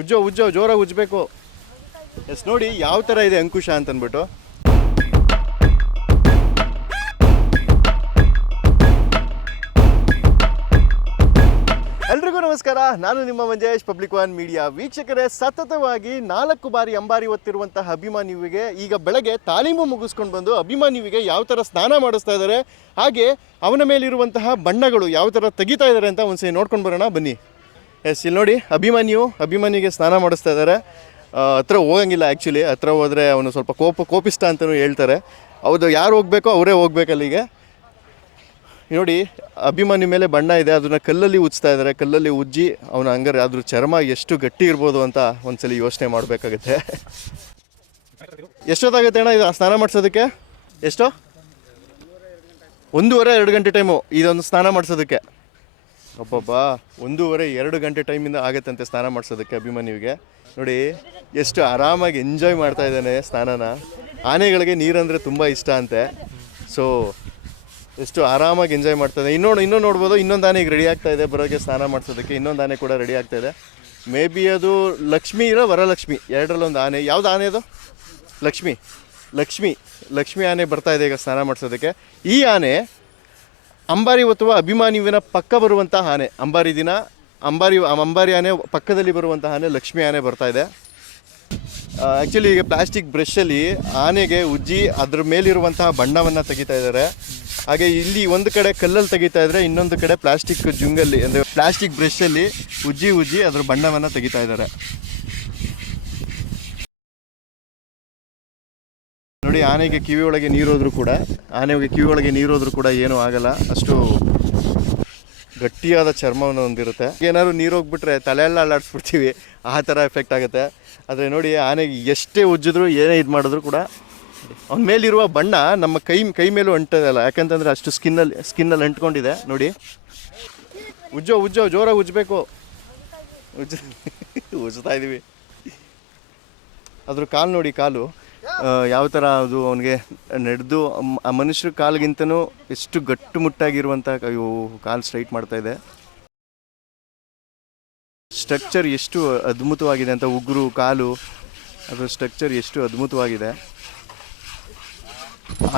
ಉಜ್ಜೋ ಉಜ್ಜೋ, ಜೋರಾಗಿ ಉಜ್ಜಬೇಕು. ಎಸ್ ನೋಡಿ ಯಾವ ಥರ ಇದೆ ಅಂಕುಶ ಅಂತ ಅಂದ್ಬಿಟ್ಟು ಎಲ್ರಿಗೂ ನಮಸ್ಕಾರ. ನಾನು ನಿಮ್ಮ ಮಂಜೇಶ್ ಪಬ್ಲಿಕ್ ಒನ್ ಮೀಡಿಯಾ ವೀಕ್ಷಕರೇ, ಸತತವಾಗಿ ನಾಲ್ಕು ಬಾರಿ ಅಂಬಾರಿ ಹೊತ್ತಿರುವಂತಹ ಅಭಿಮಾನಿವಿಗೆ ಈಗ ಬೆಳಗ್ಗೆ ತಾಲೀಮು ಮುಗಿಸ್ಕೊಂಡು ಬಂದು ಅಭಿಮಾನಿವಿಗೆ ಯಾವ ಥರ ಸ್ನಾನ ಮಾಡಿಸ್ತಾ ಇದ್ದಾರೆ, ಹಾಗೆ ಅವನ ಮೇಲಿರುವಂತಹ ಬಣ್ಣಗಳು ಯಾವ ಥರ ತೆಗಿತಾ ಇದ್ದಾರೆ ಅಂತ ಒಂದ್ಸರಿ ನೋಡ್ಕೊಂಡು ಬರೋಣ. ಬನ್ನಿ. ಎಸ್, ಇಲ್ಲಿ ನೋಡಿ, ಅಭಿಮನ್ಯು ಅಭಿಮಾನಿಗೆ ಸ್ನಾನ ಮಾಡಿಸ್ತಾ ಇದ್ದಾರೆ. ಹತ್ರ ಹೋಗಂಗಿಲ್ಲ ಆ್ಯಕ್ಚುಲಿ ಹತ್ರ ಹೋದರೆ ಅವನು ಸ್ವಲ್ಪ ಕೋಪ ಕೋಪಿಷ್ಟ ಅಂತಲೂ ಹೇಳ್ತಾರೆ. ಹೌದು, ಯಾರು ಹೋಗಬೇಕೋ ಅವರೇ ಹೋಗ್ಬೇಕು ಅಲ್ಲಿಗೆ ನೋಡಿ ಅಭಿಮಾನಿ ಮೇಲೆ ಬಣ್ಣ ಇದೆ, ಅದನ್ನ ಕಲ್ಲಲ್ಲಿ ಉಜ್ತಾ ಇದ್ದಾರೆ. ಕಲ್ಲಲ್ಲಿ ಉಜ್ಜಿ ಅವನ ಹಂಗಾರೆ ಅದ್ರ ಚರ್ಮ ಎಷ್ಟು ಗಟ್ಟಿ ಇರ್ಬೋದು ಅಂತ ಒಂದ್ಸಲಿ ಯೋಚನೆ ಮಾಡಬೇಕಾಗುತ್ತೆ. ಎಷ್ಟೊತ್ತಾಗುತ್ತೆ ಅಣ್ಣ ಇದು ಸ್ನಾನ ಮಾಡಿಸೋದಕ್ಕೆ? ಎಷ್ಟು? ಒಂದೂವರೆ, ಎರಡು ಗಂಟೆ ಟೈಮು ಇದೊಂದು ಸ್ನಾನ ಮಾಡಿಸೋದಕ್ಕೆ. ಒಬ್ಬೊಬ್ಬ ಒಂದೂವರೆ, ಎರಡು ಗಂಟೆ ಟೈಮಿಂದ ಆಗತ್ತಂತೆ ಸ್ನಾನ ಮಾಡಿಸೋದಕ್ಕೆ ಅಭಿಮನ್ಯುವಿಗೆ. ನೋಡಿ, ಎಷ್ಟು ಆರಾಮಾಗಿ ಎಂಜಾಯ್ ಮಾಡ್ತಾ ಇದ್ದಾನೆ ಸ್ನಾನನ. ಆನೆಗಳಿಗೆ ನೀರಂದರೆ ತುಂಬ ಇಷ್ಟ ಅಂತೆ. ಸೊ ಎಷ್ಟು ಆರಾಮಾಗಿ ಎಂಜಾಯ್ ಮಾಡ್ತಾ ಇದೆ ಇನ್ನೊಂದು ಇನ್ನೂ ನೋಡ್ಬೋದು, ಇನ್ನೊಂದು ಆನೆ ಈಗ ರೆಡಿ ಆಗ್ತಾ ಇದೆ ಬರೋಕ್ಕೆ ಸ್ನಾನ ಮಾಡಿಸೋದಕ್ಕೆ. ಇನ್ನೊಂದು ಆನೆ ಕೂಡ ರೆಡಿ ಆಗ್ತಾ ಇದೆ. ಮೇ ಬಿ ಅದು ಲಕ್ಷ್ಮಿ ಇರೋ ವರಲಕ್ಷ್ಮಿ ಎರಡರಲ್ಲೊಂದು ಆನೆ. ಯಾವ್ದು ಆನೆ ಅದು? ಲಕ್ಷ್ಮಿ. ಲಕ್ಷ್ಮಿ ಲಕ್ಷ್ಮಿ ಆನೆ ಬರ್ತಾ ಇದೆ ಈಗ ಸ್ನಾನ ಮಾಡಿಸೋದಕ್ಕೆ. ಈ ಆನೆ ಅಂಬಾರಿ ಒತ್ತುವ ಅಭಿಮಾನಿವಿನ ಪಕ್ಕ ಬರುವಂತಹ ಆನೆ. ಅಂಬಾರಿ ದಿನ, ಅಂಬಾರಿ ಅಂಬಾರಿ ಆನೆ ಪಕ್ಕದಲ್ಲಿ ಬರುವಂತಹ ಆನೆ ಲಕ್ಷ್ಮಿ ಆನೆ ಬರ್ತಾ ಇದೆ. ಆ್ಯಕ್ಚುಲಿ ಈಗ ಪ್ಲಾಸ್ಟಿಕ್ ಬ್ರಷಲ್ಲಿ ಆನೆಗೆ ಉಜ್ಜಿ ಅದ್ರ ಮೇಲಿರುವಂತಹ ಬಣ್ಣವನ್ನು ತೆಗಿತಾ ಇದ್ದಾರೆ. ಹಾಗೆ ಇಲ್ಲಿ ಒಂದು ಕಡೆ ಕಲ್ಲಲ್ಲಿ ತೆಗಿತಾ ಇದ್ದಾರೆ ಇನ್ನೊಂದು ಕಡೆ ಪ್ಲಾಸ್ಟಿಕ್ ಜುಂಗಲ್ಲಿ, ಅಂದರೆ ಪ್ಲಾಸ್ಟಿಕ್ ಬ್ರಷಲ್ಲಿ ಉಜ್ಜಿ ಉಜ್ಜಿ ಅದ್ರ ಬಣ್ಣವನ್ನು ತೆಗಿತಾ ಇದ್ದಾರೆ. ನೋಡಿ, ಆನೆಗೆ ಕಿವಿ ಒಳಗೆ ನೀರೋದ್ರೂ ಕೂಡ, ಆನೆಗೆ ಕಿವಿ ಒಳಗೆ ನೀರೋದ್ರೂ ಕೂಡ ಏನೂ ಆಗಲ್ಲ. ಅಷ್ಟು ಗಟ್ಟಿಯಾದ ಚರ್ಮವನ್ನು ಹೊಂದಿರುತ್ತೆ. ಏನಾದ್ರು ನೀರು ಹೋಗ್ಬಿಟ್ರೆ ತಲೆ ಎಲ್ಲ ಅಲ್ಲಾಡಿಸ್ಬಿಡ್ತೀವಿ. ಆ ಥರ ಎಫೆಕ್ಟ್ ಆಗುತ್ತೆ. ಆದರೆ ನೋಡಿ, ಆನೆಗೆ ಎಷ್ಟೇ ಉಜ್ಜಿದ್ರು ಏನೇ ಇದು ಮಾಡಿದ್ರು ಕೂಡ, ಅವನ ಮೇಲಿರುವ ಬಣ್ಣ ನಮ್ಮ ಕೈ ಕೈ ಮೇಲೂ ಅಂಟದಲ್ಲ. ಯಾಕಂತಂದರೆ ಅಷ್ಟು ಸ್ಕಿನ್ನಲ್ಲಿ ಸ್ಕಿನ್ನಲ್ಲಿ ಅಂಟ್ಕೊಂಡಿದೆ. ನೋಡಿ. ಉಜ್ಜೋ ಉಜ್ಜೋ, ಜೋರಾಗಿ ಉಜ್ಬೇಕು. ಉಜ್ಜ, ಉಜ್ತಾ ಇದ್ದೀವಿ ಅದ್ರ ಕಾಲು ನೋಡಿ, ಕಾಲು. ಯಾವ ಥರ ಅದು ಅವನಿಗೆ ನಡೆದು ಆ ಮನುಷ್ಯರ ಕಾಲಿಗಿಂತನೂ ಎಷ್ಟು ಗಟ್ಟುಮುಟ್ಟಾಗಿರುವಂಥ ಅಯ್ಯೋ, ಕಾಲು ಸ್ಟ್ರೈಟ್ ಮಾಡ್ತಾ ಇದೆ. ಸ್ಟ್ರಕ್ಚರ್ ಎಷ್ಟು ಅದ್ಭುತವಾಗಿದೆ ಅಂತ ಉಗುರು, ಕಾಲು, ಅದರ ಸ್ಟ್ರಕ್ಚರ್ ಎಷ್ಟು ಅದ್ಭುತವಾಗಿದೆ.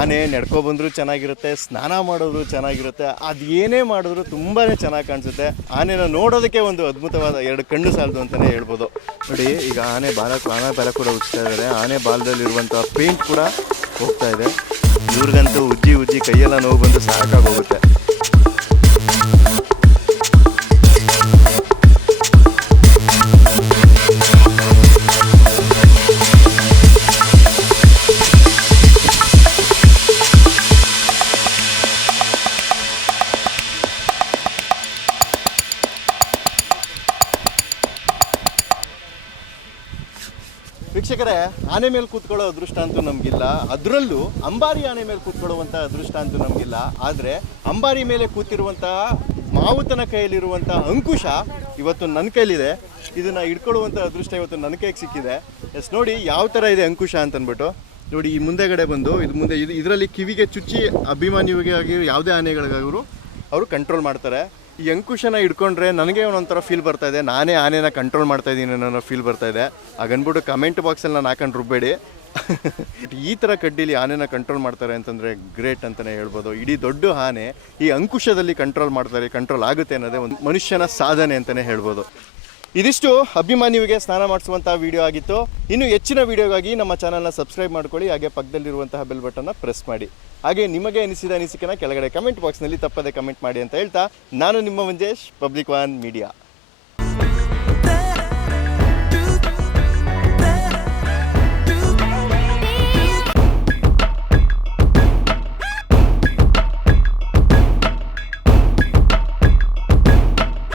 ಆನೆ ನಡ್ಕೊ ಬಂದರೂ ಚೆನ್ನಾಗಿರುತ್ತೆ, ಸ್ನಾನ ಮಾಡೋದು ಚೆನ್ನಾಗಿರುತ್ತೆ, ಅದು ಏನೇ ಮಾಡಿದ್ರು ತುಂಬಾ ಚೆನ್ನಾಗಿ ಕಾಣಿಸುತ್ತೆ. ಆನೆನ ನೋಡೋದಕ್ಕೆ ಒಂದು ಅದ್ಭುತವಾದ ಎರಡು ಕಣ್ಣು ಸಾಲದು ಅಂತಲೇ ಹೇಳ್ಬೋದು. ನೋಡಿ, ಈಗ ಆನೆ ಬಾಲ ಆನೆ ಬಾಲ ಕೂಡ ಉಜ್ತಾ ಇದ್ದಾರೆ ಆನೆ ಬಾಲದಲ್ಲಿರುವಂಥ ಪೇಂಟ್ ಕೂಡ ಹೋಗ್ತಾ ಇದೆ. ಇವ್ರಿಗಂತೂ ಉಜ್ಜಿ ಉಜ್ಜಿ ಕೈಯೆಲ್ಲ ನೋವು ಬಂದು ಸಾಕಾಗಿ ವೀಕ್ಷಕರೇ, ಆನೆ ಮೇಲೆ ಕೂತ್ಕೊಳ್ಳೋ ಅದೃಷ್ಟ ಅಂತೂ ನಮಗಿಲ್ಲ. ಅದರಲ್ಲೂ ಅಂಬಾರಿ ಆನೆ ಮೇಲೆ ಕೂತ್ಕೊಳ್ಳುವಂಥ ಅದೃಷ್ಟ ಅಂತೂ ನಮಗಿಲ್ಲ. ಆದರೆ ಅಂಬಾರಿ ಮೇಲೆ ಕೂತಿರುವಂಥ ಮಾವುತನ ಕೈಯಲ್ಲಿರುವಂಥ ಅಂಕುಶ ಇವತ್ತು ನನ್ನ ಕೈಲಿದೆ. ಇದನ್ನು ಇಟ್ಕೊಳ್ಳುವಂಥ ಅದೃಷ್ಟ ಇವತ್ತು ನನ್ನ ಕೈಗೆ ಸಿಕ್ಕಿದೆ. ಎಸ್, ನೋಡಿ ಯಾವ ಥರ ಇದೆ ಅಂಕುಶ ಅಂತಂದ್ಬಿಟ್ಟು ನೋಡಿ, ಈ ಮುಂದೆಗಡೆ ಬಂದು, ಇದು ಮುಂದೆ, ಇದು ಇದರಲ್ಲಿ ಕಿವಿಗೆ ಚುಚ್ಚಿ ಅಭಿಮಾನಿಗಾಗಿ ಯಾವುದೇ ಆನೆಗಳಿಗಾಗಿರು ಅವರು ಕಂಟ್ರೋಲ್ ಮಾಡ್ತಾರೆ. ಈ ಅಂಕುಶನ ಹಿಡ್ಕೊಂಡ್ರೆ ನನಗೆ ಒಂಥರ ಫೀಲ್ ಬರ್ತಾ ಇದೆ. ನಾನೇ ಆನೆನ ಕಂಟ್ರೋಲ್ ಮಾಡ್ತಾ ಇದ್ದೀನಿ ಅನ್ನೋ ಫೀಲ್ ಬರ್ತಾ ಇದೆ. ಹಾಗನ್ಬಿಟ್ಟು ಕಮೆಂಟ್ ಬಾಕ್ಸಲ್ಲಿ ನಾನು ಹಾಕೊಂಡು ರುಬ್ಬೇಡಿ. ಈ ಥರ ಕಡ್ಡಿಲಿ ಆನೆನ ಕಂಟ್ರೋಲ್ ಮಾಡ್ತಾರೆ ಅಂತಂದರೆ ಗ್ರೇಟ್ ಅಂತಲೇ ಹೇಳ್ಬೋದು. ಇಡೀ ದೊಡ್ಡ ಆನೆ ಈ ಅಂಕುಶದಲ್ಲಿ ಕಂಟ್ರೋಲ್ ಮಾಡ್ತಾರೆ ಕಂಟ್ರೋಲ್ ಆಗುತ್ತೆ ಅನ್ನೋದೇ ಒಂದು ಮನುಷ್ಯನ ಸಾಧನೆ ಅಂತಲೇ ಹೇಳ್ಬೋದು. ಇದಿಷ್ಟು ಅಭಿಮಾನಿಗಳಿಗೆ ಸ್ನಾನ ಮಾಡಿಸುವಂತಹ ವಿಡಿಯೋ ಆಗಿತ್ತು. ಇನ್ನು ಹೆಚ್ಚಿನ ವಿಡಿಯೋಗಾಗಿ ನಮ್ಮ ಚಾನಲ್ನ ಸಬ್ಸ್ಕ್ರೈಬ್ ಮಾಡ್ಕೊಳ್ಳಿ, ಹಾಗೆ ಪಕ್ಕದಲ್ಲಿರುವಂತಹ ಬೆಲ್ ಬಟನ್ನ ಪ್ರೆಸ್ ಮಾಡಿ. ಹಾಗೆ ನಿಮಗೆ ಅನಿಸಿದ ಅನಿಸಿಕೆನ ಕೆಳಗಡೆ ಕಮೆಂಟ್ ಬಾಕ್ಸ್ನಲ್ಲಿ ತಪ್ಪದೆ ಕಮೆಂಟ್ ಮಾಡಿ ಅಂತ ಹೇಳ್ತಾ, ನಾನು ನಿಮ್ಮ ಮಂಜೇಶ್ ಪಬ್ಲಿಕ್ ವಾನ್ ಮೀಡಿಯಾ